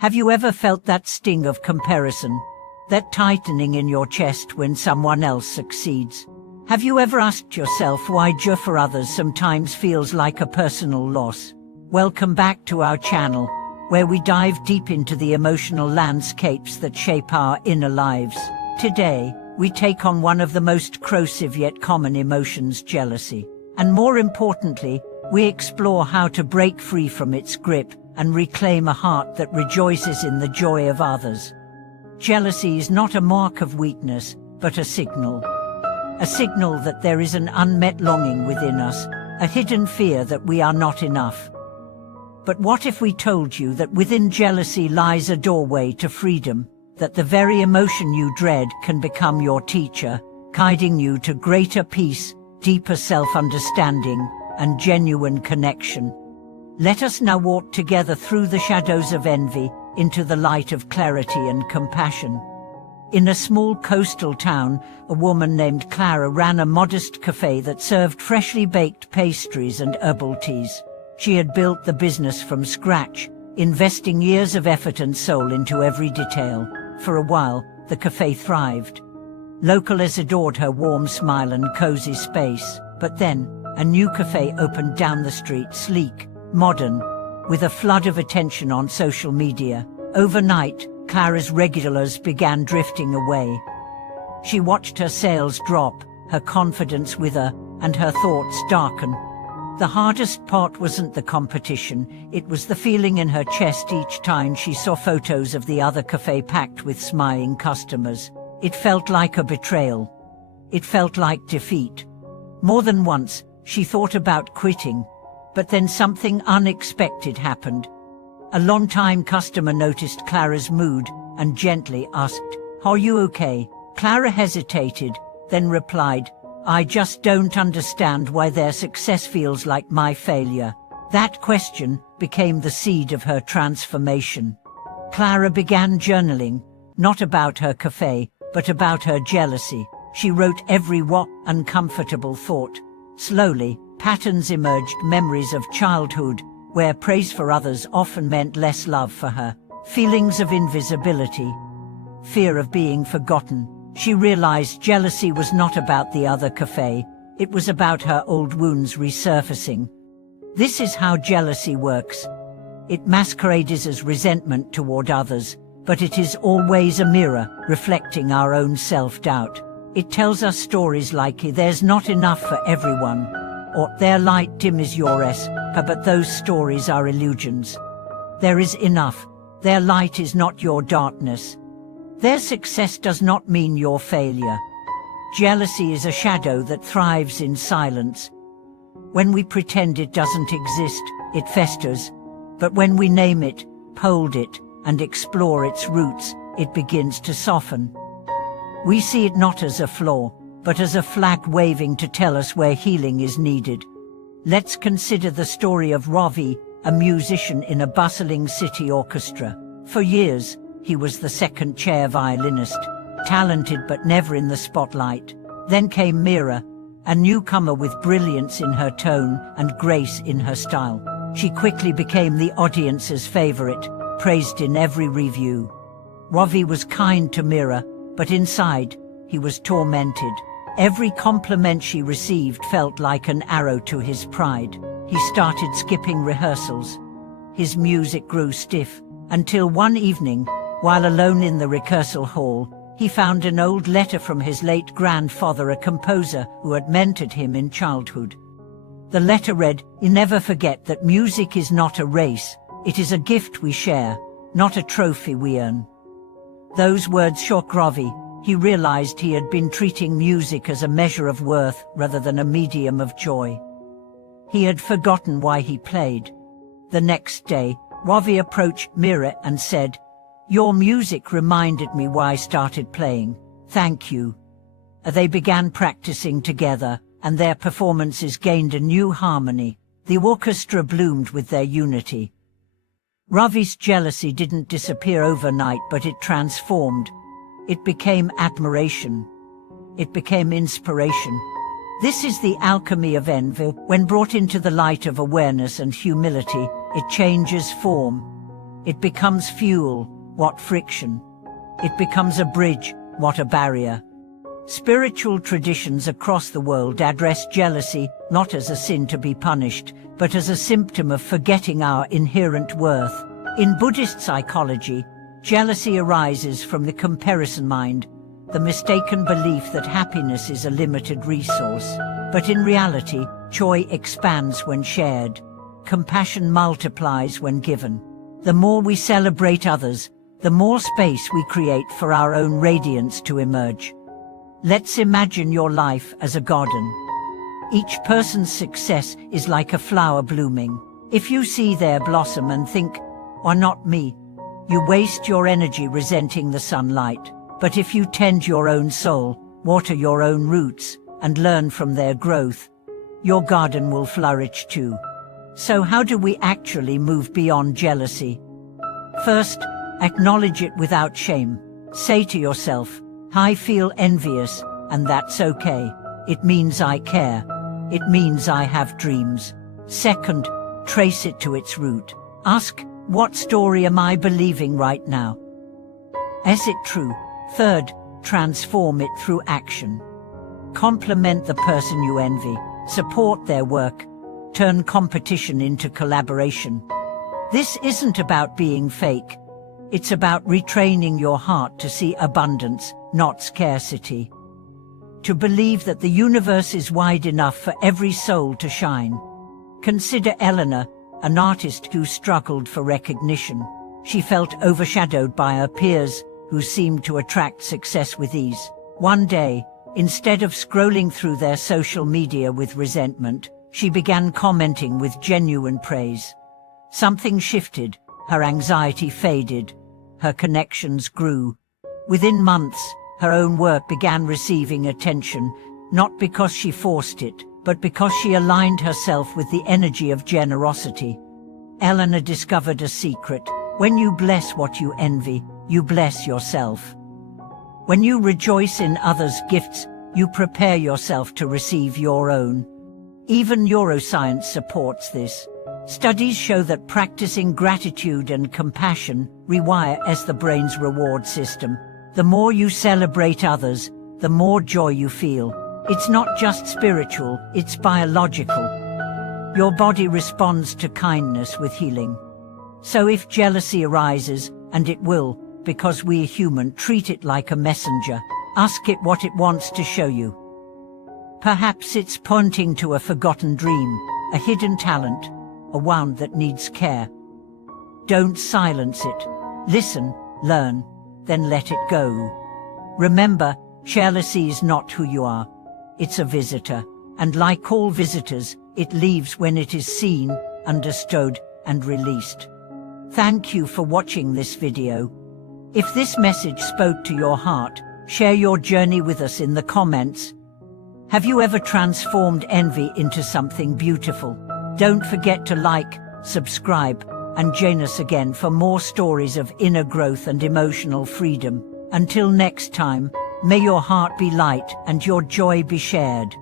Have you ever felt that sting of comparison? That tightening in your chest when someone else succeeds? Have you ever asked yourself why joy for others sometimes feels like a personal loss? Welcome back to our channel, where we dive deep into the emotional landscapes that shape our inner lives. Today, we take on one of the most corrosive yet common emotions, jealousy. And more importantly, we explore how to break free from its grip and reclaim a heart that rejoices in the joy of others. Jealousy is not a mark of weakness, but a signal. A signal that there is an unmet longing within us, a hidden fear that we are not enough. But what if we told you that within jealousy lies a doorway to freedom, that the very emotion you dread can become your teacher, guiding you to greater peace, deeper self-understanding, and genuine connection? Let us now walk together through the shadows of envy into the light of clarity and compassion. In a small coastal town, a woman named Clara ran a modest cafe that served freshly baked pastries and herbal teas. She had built the business from scratch, investing years of effort and soul into every detail. For a while, the cafe thrived. Locals adored her warm smile and cozy space. But then, a new cafe opened down the street, sleek, modern, with a flood of attention on social media. Overnight, Clara's regulars began drifting away. She watched her sales drop, her confidence wither, and her thoughts darken. The hardest part wasn't the competition, it was the feeling in her chest each time she saw photos of the other cafe packed with smiling customers. It felt like a betrayal. It felt like defeat. More than once, she thought about quitting, but then something unexpected happened. A long-time customer noticed Clara's mood and gently asked, "Are you okay?" Clara hesitated, then replied, "I just don't understand why their success feels like my failure." That question became the seed of her transformation. Clara began journaling, not about her cafe, but about her jealousy. She wrote every uncomfortable thought. Slowly, patterns emerged, memories of childhood, where praise for others often meant less love for her. Feelings of invisibility, fear of being forgotten. She realized jealousy was not about the other cafe, it was about her old wounds resurfacing. This is how jealousy works. It masquerades as resentment toward others, but it is always a mirror, reflecting our own self-doubt. It tells us stories like, "There's not enough for everyone," or "Their light dim is yours," but those stories are illusions. There is enough. Their light is not your darkness. Their success does not mean your failure. Jealousy is a shadow that thrives in silence. When we pretend it doesn't exist, it festers. But when we name it, hold it, and explore its roots, it begins to soften. We see it not as a flaw, but as a flag waving to tell us where healing is needed. Let's consider the story of Ravi, a musician in a bustling city orchestra. For years, he was the second chair violinist, talented but never in the spotlight. Then came Meera, a newcomer with brilliance in her tone and grace in her style. She quickly became the audience's favorite, praised in every review. Ravi was kind to Meera, but inside, he was tormented. Every compliment she received felt like an arrow to his pride. He started skipping rehearsals. His music grew stiff, until one evening, while alone in the rehearsal hall, he found an old letter from his late grandfather, a composer who had mentored him in childhood. The letter read, "You never forget that music is not a race, it is a gift we share, not a trophy we earn." Those words shook Ravi. He realized he had been treating music as a measure of worth rather than a medium of joy. He had forgotten why he played. The next day, Ravi approached Meera and said, "Your music reminded me why I started playing. Thank you." They began practicing together, and their performances gained a new harmony. The orchestra bloomed with their unity. Ravi's jealousy didn't disappear overnight, but it transformed. It became admiration. It became inspiration. This is the alchemy of envy. When brought into the light of awareness and humility, it changes form. It becomes fuel, what friction. It becomes a bridge, what a barrier. Spiritual traditions across the world address jealousy not as a sin to be punished, but as a symptom of forgetting our inherent worth. In Buddhist psychology, jealousy arises from the comparison mind, the mistaken belief that happiness is a limited resource. But in reality, joy expands when shared. Compassion multiplies when given. The more we celebrate others, the more space we create for our own radiance to emerge. Let's imagine your life as a garden. Each person's success is like a flower blooming. If you see their blossom and think, "Why not me?" you waste your energy resenting the sunlight. But if you tend your own soul, water your own roots, and learn from their growth, your garden will flourish too. So how do we actually move beyond jealousy? First, acknowledge it without shame. Say to yourself, "I feel envious, and that's okay. It means I care. It means I have dreams." Second, trace it to its root. Ask, what story am I believing right now? Is it true? Third, transform it through action. Compliment the person you envy. Support their work. Turn competition into collaboration. This isn't about being fake. It's about retraining your heart to see abundance, not scarcity. To believe that the universe is wide enough for every soul to shine. Consider Eleanor, an artist who struggled for recognition. She felt overshadowed by her peers, who seemed to attract success with ease. One day, instead of scrolling through their social media with resentment, she began commenting with genuine praise. Something shifted, her anxiety faded, her connections grew. Within months, her own work began receiving attention, not because she forced it, but because she aligned herself with the energy of generosity. Eleanor discovered a secret. When you bless what you envy, you bless yourself. When you rejoice in others' gifts, you prepare yourself to receive your own. Even neuroscience supports this. Studies show that practicing gratitude and compassion rewires the brain's reward system. The more you celebrate others, the more joy you feel. It's not just spiritual, it's biological. Your body responds to kindness with healing. So if jealousy arises, and it will, because we human treat it like a messenger, ask it what it wants to show you. Perhaps it's pointing to a forgotten dream, a hidden talent, a wound that needs care. Don't silence it. Listen, learn, then let it go. Remember, jealousy is not who you are. It's a visitor, and like all visitors, it leaves when it is seen, understood, and released. Thank you for watching this video. If this message spoke to your heart, share your journey with us in the comments. Have you ever transformed envy into something beautiful? Don't forget to like, subscribe, and join us again for more stories of inner growth and emotional freedom. Until next time, may your heart be light and your joy be shared.